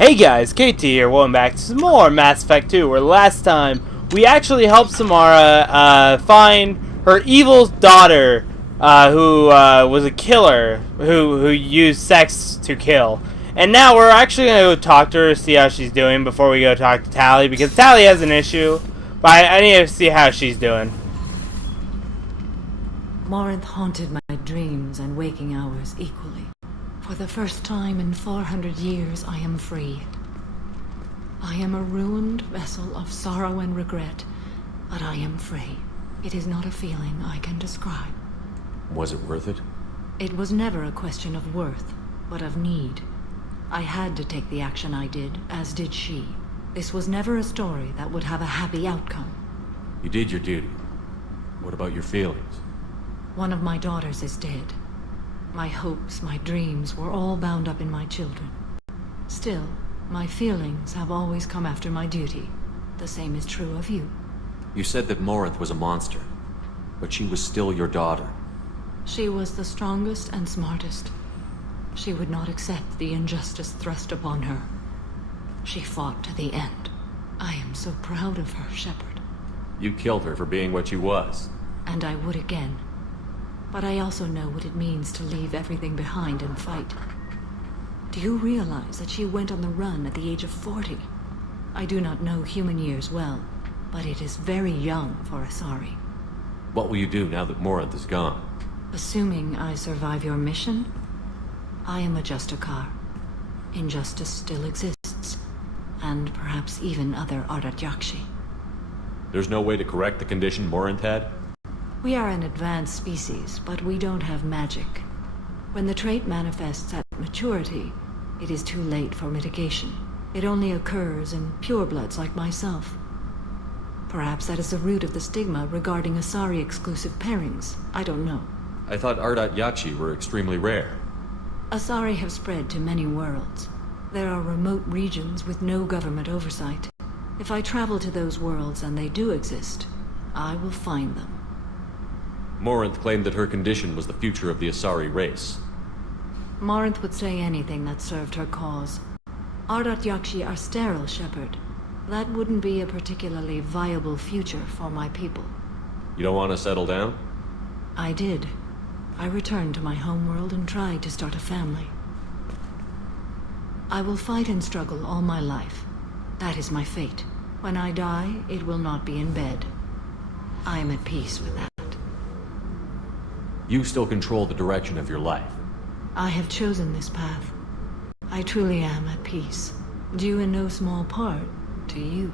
Hey guys, KT here, welcome back to some more Mass Effect 2, where last time we actually helped Samara find her evil daughter, who was a killer, who used sex to kill. And now we're actually going to go talk to her, see how she's doing before we go talk to Tali, because Tali has an issue, but I need to see how she's doing. Morinth haunted my dreams and waking hours equally. For the first time in 400 years, I am free. I am a ruined vessel of sorrow and regret, but I am free. It is not a feeling I can describe. Was it worth it? It was never a question of worth, but of need. I had to take the action I did, as did she. This was never a story that would have a happy outcome. You did your duty. What about your feelings? One of my daughters is dead. My hopes, my dreams were all bound up in my children. Still, my feelings have always come after my duty. The same is true of you. You said that Morinth was a monster, but she was still your daughter. She was the strongest and smartest. She would not accept the injustice thrust upon her. She fought to the end. I am so proud of her, Shepard. You killed her for being what she was. And I would again. But I also know what it means to leave everything behind and fight. Do you realize that she went on the run at the age of 40? I do not know human years well, but it is very young for Asari. What will you do now that Morinth is gone? Assuming I survive your mission, I am a Justicar. Injustice still exists, and perhaps even other Ardat-Yakshi. There's no way to correct the condition Morinth had? We are an advanced species, but we don't have magic. When the trait manifests at maturity, it is too late for mitigation. It only occurs in purebloods like myself. Perhaps that is the root of the stigma regarding Asari-exclusive pairings. I don't know. I thought Ardat-Yakshi were extremely rare. Asari have spread to many worlds. There are remote regions with no government oversight. If I travel to those worlds and they do exist, I will find them. Morinth claimed that her condition was the future of the Asari race. Morinth would say anything that served her cause. Ardat-Yakshi are sterile, Shepard. That wouldn't be a particularly viable future for my people. You don't want to settle down? I did. I returned to my homeworld and tried to start a family. I will fight and struggle all my life. That is my fate. When I die, it will not be in bed. I am at peace with that. You still control the direction of your life. I have chosen this path. I truly am at peace, due in no small part to you.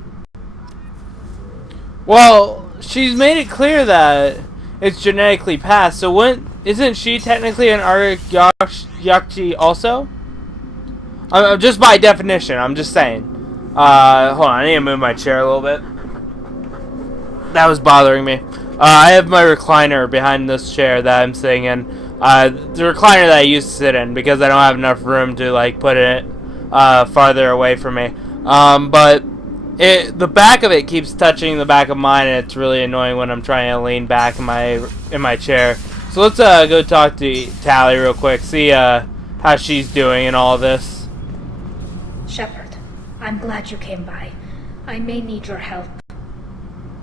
Well, she's made it clear that it's genetically passed, so isn't she technically an Ardat-Yakshi also? Just by definition, I'm just saying. Hold on, I need to move my chair a little bit. That was bothering me. I have my recliner behind this chair that I'm sitting in. The recliner that I used to sit in because I don't have enough room to like put it farther away from me. But the back of it keeps touching the back of mine, and it's really annoying when I'm trying to lean back in my chair. So let's go talk to Tali real quick, see how she's doing in all this. Shepard, I'm glad you came by. I may need your help.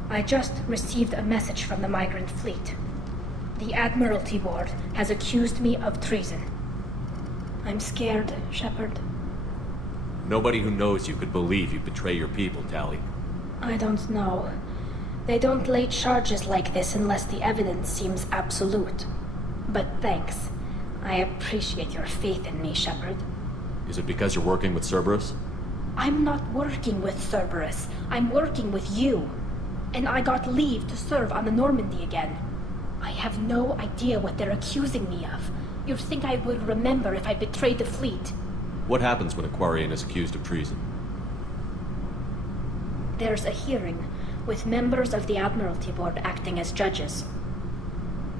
I just received a message from the migrant fleet. The Admiralty Board has accused me of treason. I'm scared, Shepard. Nobody who knows you could believe you betray your people, Tali. I don't know. They don't lay charges like this unless the evidence seems absolute. But thanks. I appreciate your faith in me, Shepard. Is it because you're working with Cerberus? I'm not working with Cerberus. I'm working with you. And I got leave to serve on the Normandy again. I have no idea what they're accusing me of. You'd think I would remember if I betrayed the fleet. What happens when a Quarian is accused of treason? There's a hearing, with members of the Admiralty Board acting as judges.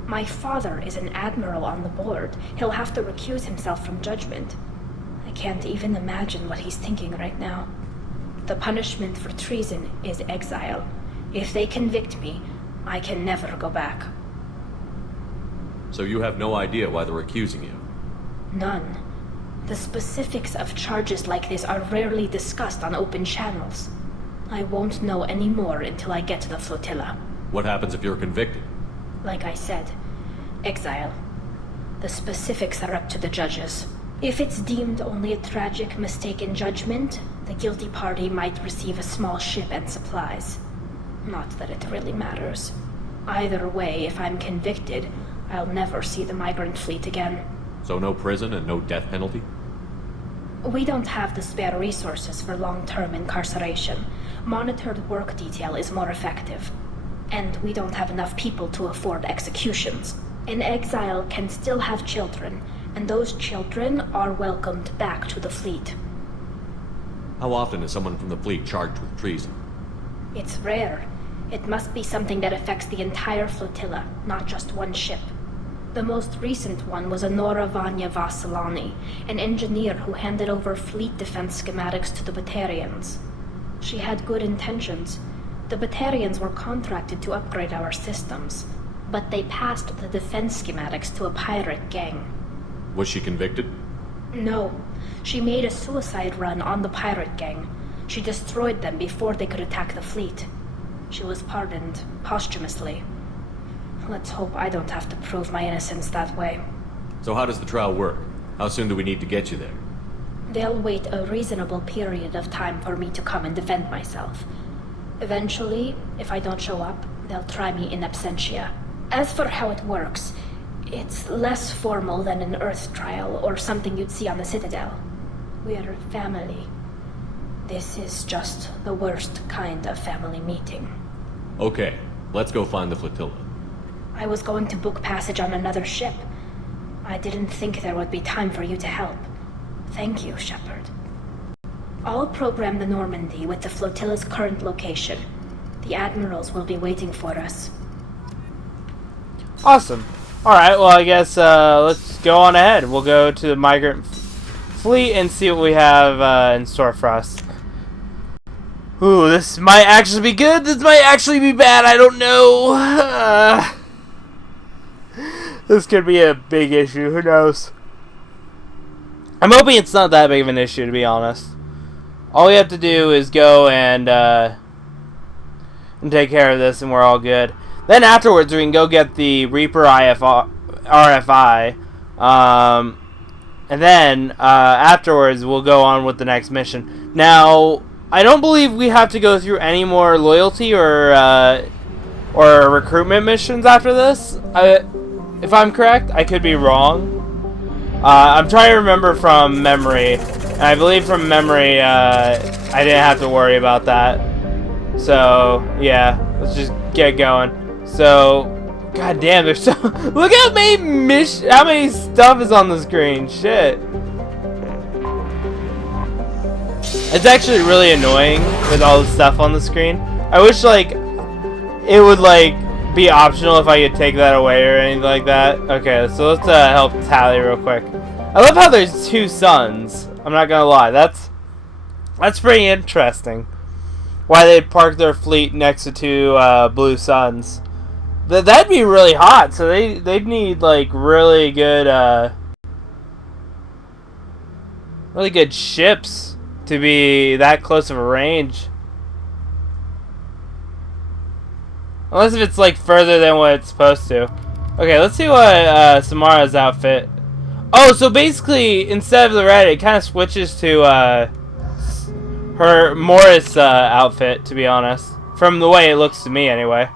My father is an admiral on the board. He'll have to recuse himself from judgment. I can't even imagine what he's thinking right now. The punishment for treason is exile. If they convict me, I can never go back. So you have no idea why they're accusing you? None. The specifics of charges like this are rarely discussed on open channels. I won't know any more until I get to the flotilla. What happens if you're convicted? Like I said, exile. The specifics are up to the judges. If it's deemed only a tragic mistake in judgment, the guilty party might receive a small ship and supplies. Not that it really matters. Either way, if I'm convicted, I'll never see the migrant fleet again. So no prison and no death penalty? We don't have the spare resources for long-term incarceration. Monitored work detail is more effective. And we don't have enough people to afford executions. An exile can still have children, and those children are welcomed back to the fleet. How often is someone from the fleet charged with treason? It's rare. It must be something that affects the entire flotilla, not just one ship. The most recent one was Honora Vanya Vassilani, an engineer who handed over fleet defense schematics to the Batarians. She had good intentions. The Batarians were contracted to upgrade our systems, but they passed the defense schematics to a pirate gang. Was she convicted? No. She made a suicide run on the pirate gang. She destroyed them before they could attack the fleet. She was pardoned posthumously. Let's hope I don't have to prove my innocence that way. So how does the trial work? How soon do we need to get you there? They'll wait a reasonable period of time for me to come and defend myself. Eventually, if I don't show up, they'll try me in absentia. As for how it works, it's less formal than an Earth trial or something you'd see on the Citadel. We're family. This is just the worst kind of family meeting. Okay, let's go find the flotilla. I was going to book passage on another ship. I didn't think there would be time for you to help. Thank you, Shepard. I'll program the Normandy with the flotilla's current location. The admirals will be waiting for us. Awesome. Alright, well I guess let's go on ahead. We'll go to the migrant fleet and see what we have in store for us. Ooh, this might actually be good. This might actually be bad. I don't know. This could be a big issue. Who knows? I'm hoping it's not that big of an issue, to be honest. All we have to do is go and take care of this, and we're all good. Then afterwards, we can go get the Reaper RFI. And then afterwards, we'll go on with the next mission. Now, I don't believe we have to go through any more loyalty or recruitment missions after this. If I'm correct, I could be wrong. I'm trying to remember from memory, and I believe from memory I didn't have to worry about that. So yeah, let's just get going. So, god damn, there's so look how many stuff is on the screen. Shit. It's actually really annoying with all the stuff on the screen. I wish like it would like be optional if I could take that away or anything like that. Okay, so let's help Tally real quick. I love how there's two suns. I'm not gonna lie, that's pretty interesting. Why they'd park their fleet next to two blue suns. That'd be really hot. So they'd need like really good ships to be that close of a range. Unless if it's like further than what it's supposed to. Okay, let's see what Samara's outfit. Oh, so basically instead of the red, it kind of switches to her Morris outfit. To be honest, from the way it looks to me, anyway.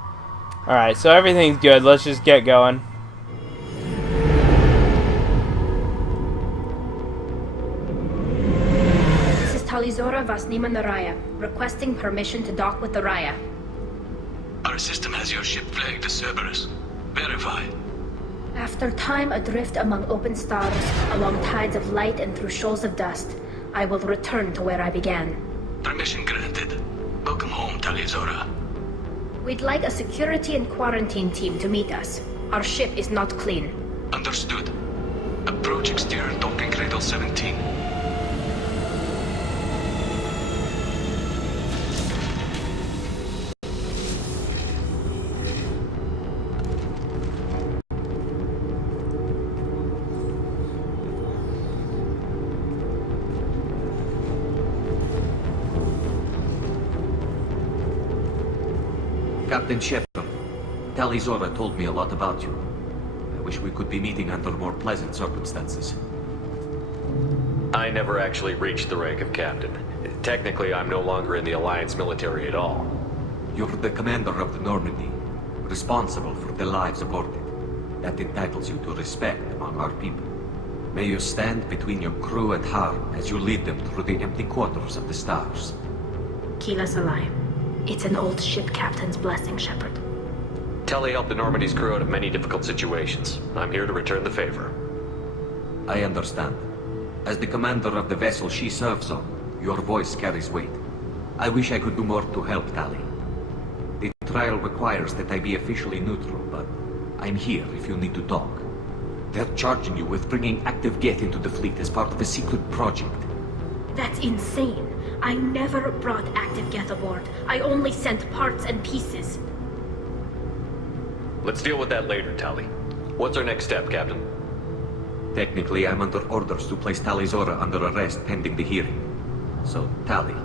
All right, so everything's good. Let's just get going. This is Talizora Vasnima Naraya, requesting permission to dock with the Raya. Our system has your ship flagged as Cerberus. Verify. After time adrift among open stars, along tides of light and through shoals of dust, I will return to where I began. Permission granted. Welcome home, Talizora. We'd like a security and quarantine team to meet us. Our ship is not clean. Understood. Approach exterior docking cradle 17. Captain Shepard, Tali Zora told me a lot about you. I wish we could be meeting under more pleasant circumstances. I never actually reached the rank of captain. Technically, I'm no longer in the Alliance military at all. You're the commander of the Normandy, responsible for the lives aboard it. That entitles you to respect among our people. May you stand between your crew and harm as you lead them through the empty quarters of the stars. Keela's alive. It's an old ship captain's blessing, Shepard. Tali helped the Normandy's crew out of many difficult situations. I'm here to return the favor. I understand. As the commander of the vessel she serves on, your voice carries weight. I wish I could do more to help Tali. The trial requires that I be officially neutral, but I'm here if you need to talk. They're charging you with bringing active Geth into the fleet as part of a secret project. That's insane. I never brought active Geth aboard. I only sent parts and pieces. Let's deal with that later, Tali. What's our next step, Captain? Technically, I'm under orders to place Tali Zora under arrest pending the hearing. So, Tali,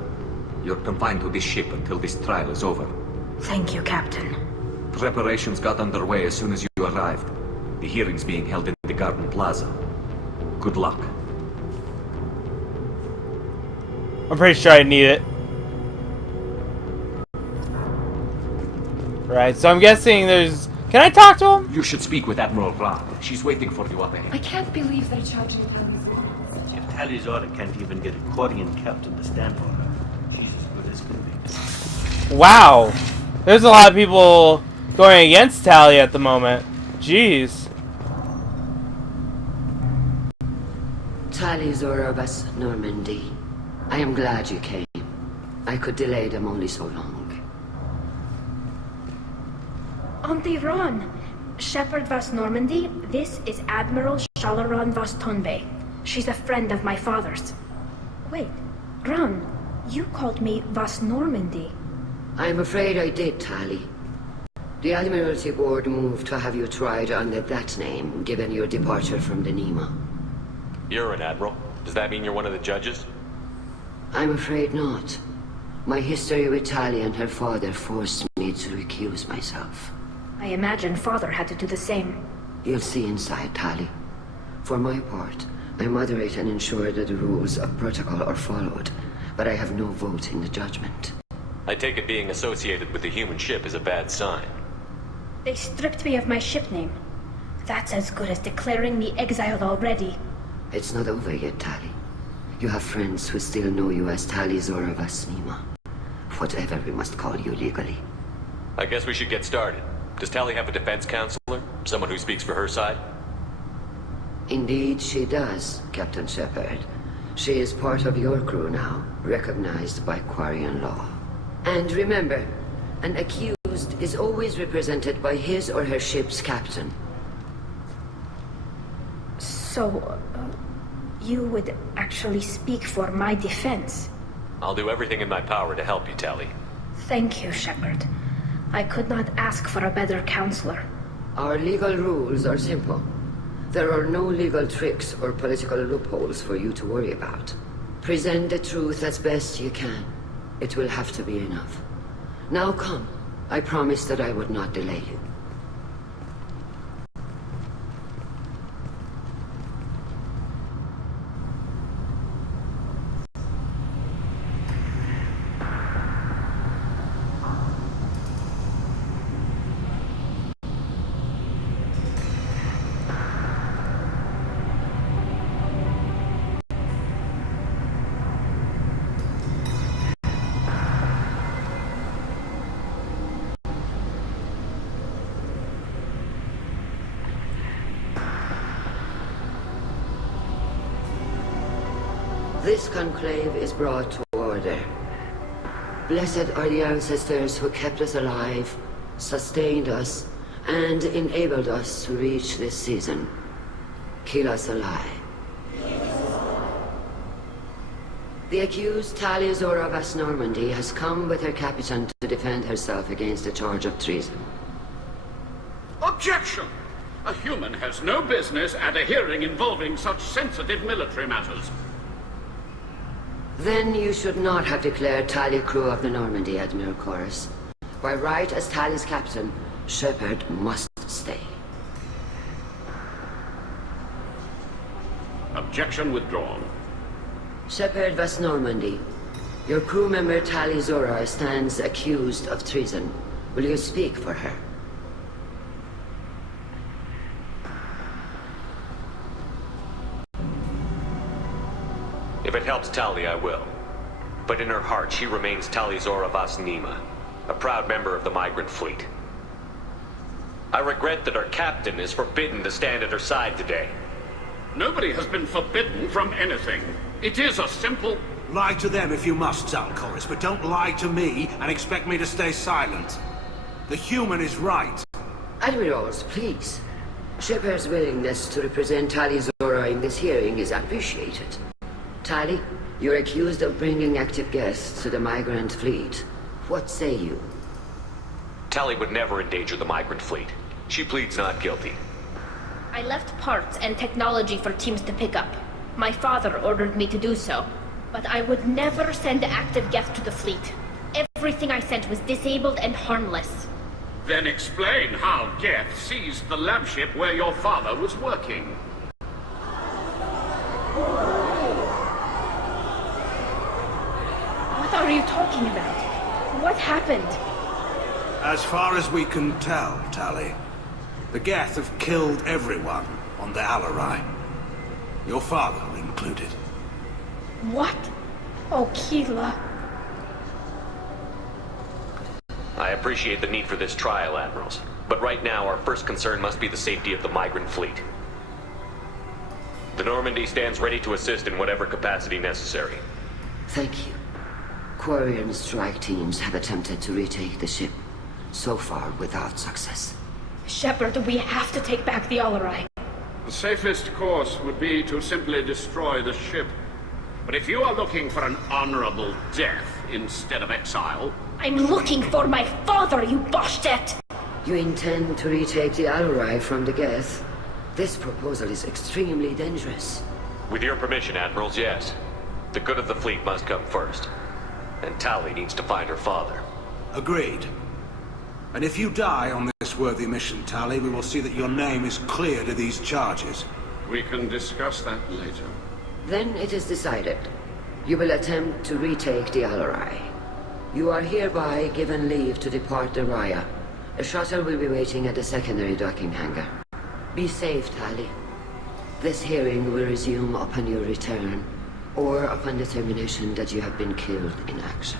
you're confined to this ship until this trial is over. Thank you, Captain. Preparations got underway as soon as you arrived. The hearing's being held in the Garden Plaza. Good luck. I'm pretty sure I need it. Right, so I'm guessing there's... Can I talk to him? You should speak with Admiral Ra. She's waiting for you up ahead. I can't believe they're charging him. If Tali Zora can't even get a Quarian captain to stand for her, she's as good as can be. Wow. There's a lot of people going against Tali at the moment. Jeez. Tali Zora vas Normandy. I am glad you came. I could delay them only so long. Auntie Ron! Shepard vas Normandy, this is Admiral Shalaron vas Tonbe. She's a friend of my father's. Wait, Ron, you called me vas Normandy. I'm afraid I did, Tali. The Admiralty Board moved to have you tried under that name, given your departure from the Nima. You're an admiral. Does that mean you're one of the judges? I'm afraid not. My history with Tali and her father forced me to recuse myself. I imagine father had to do the same. You'll see inside, Tali. For my part, I moderate and ensure that the rules of protocol are followed, but I have no vote in the judgment. I take it being associated with the human ship is a bad sign. They stripped me of my ship name. That's as good as declaring me exiled already. It's not over yet, Tali. You have friends who still know you as Tali Zora vas Nima. Whatever we must call you legally. I guess we should get started. Does Tali have a defense counselor? Someone who speaks for her side? Indeed she does, Captain Shepard. She is part of your crew now, recognized by Quarian law. And remember, an accused is always represented by his or her ship's captain. So, you would actually speak for my defense? I'll do everything in my power to help you, Tali. Thank you, Shepard. I could not ask for a better counselor. Our legal rules are simple. There are no legal tricks or political loopholes for you to worry about. Present the truth as best you can. It will have to be enough. Now come. I promised that I would not delay you. This conclave is brought to order. Blessed are the ancestors who kept us alive, sustained us, and enabled us to reach this season. Keep us alive. The accused Tali Zora vas Normandy has come with her captain to defend herself against a charge of treason. Objection! A human has no business at a hearing involving such sensitive military matters. Then you should not have declared Tali crew of the Normandy, Admiral Chorus. By right as Tali's captain, Shepard must stay. Objection withdrawn. Shepard was Normandy. Your crew member Tali Zora stands accused of treason. Will you speak for her? If it helps Tali, I will. But in her heart, she remains Tali Zora Vas Nima, a proud member of the migrant fleet. I regret that our captain is forbidden to stand at her side today. Nobody has been forbidden from anything. It is a simple... Lie to them if you must, Zalcoris, but don't lie to me and expect me to stay silent. The human is right. Admirals, please. Shepard's willingness to represent Tali Zora in this hearing is appreciated. Tali, you're accused of bringing active guests to the migrant fleet. What say you? Tali would never endanger the migrant fleet. She pleads not guilty. I left parts and technology for teams to pick up. My father ordered me to do so. But I would never send active guests to the fleet. Everything I sent was disabled and harmless. Then explain how Geth seized the lab ship where your father was working. What are you talking about? What happened? As far as we can tell, Tali, the Geth have killed everyone on the Alarai. Your father included. What? Oh, Keela. I appreciate the need for this trial, Admirals. But right now, our first concern must be the safety of the migrant fleet. The Normandy stands ready to assist in whatever capacity necessary. Thank you. Quarian strike teams have attempted to retake the ship, so far without success. Shepard, we have to take back the Alarai. The safest course would be to simply destroy the ship. But if you are looking for an honorable death instead of exile... I'm looking for my father, you Boshtet! You intend to retake the Alarai from the Geth? This proposal is extremely dangerous. With your permission, Admirals, yes. The good of the fleet must come first. And Tali needs to find her father. Agreed. And if you die on this worthy mission, Tali, we will see that your name is cleared of these charges. We can discuss that later. Then it is decided. You will attempt to retake the Alarai. You are hereby given leave to depart the Raya. A shuttle will be waiting at the secondary docking hangar. Be safe, Tali. This hearing will resume upon your return, or upon determination that you have been killed in action.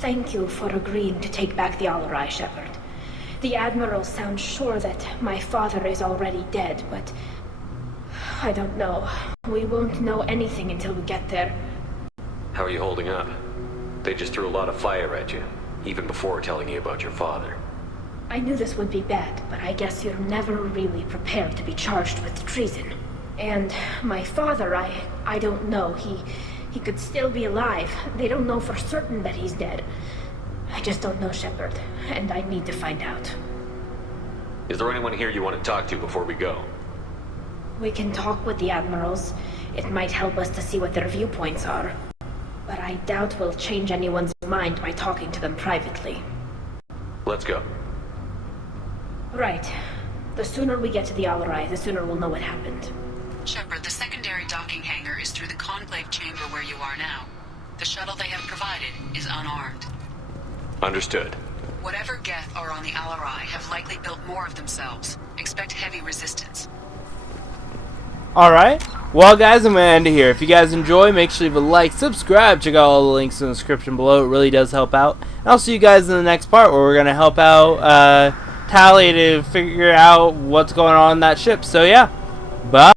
Thank you for agreeing to take back the Alarai, Shepard. The Admiral sounds sure that my father is already dead, but... I don't know. We won't know anything until we get there. How are you holding up? They just threw a lot of fire at you, even before telling you about your father. I knew this would be bad, but I guess you're never really prepared to be charged with treason. And my father, I don't know. He could still be alive. They don't know for certain that he's dead. I just don't know, Shepard, and I need to find out. Is there anyone here you want to talk to before we go? We can talk with the Admirals. It might help us to see what their viewpoints are. But I doubt we'll change anyone's mind by talking to them privately. Let's go. Right. The sooner we get to the Alarai, the sooner we'll know what happened. Shepard, the secondary docking hangar is through the conclave chamber where you are now. The shuttle they have provided is unarmed. Understood. Whatever Geth are on the Alarai have likely built more of themselves. Expect heavy resistance. Alright. Well, guys, I'm going to end it here. If you guys enjoy, make sure to leave a like, subscribe, check out all the links in the description below. It really does help out. And I'll see you guys in the next part where we're going to help out Tali to figure out what's going on in that ship. So, yeah. Bye.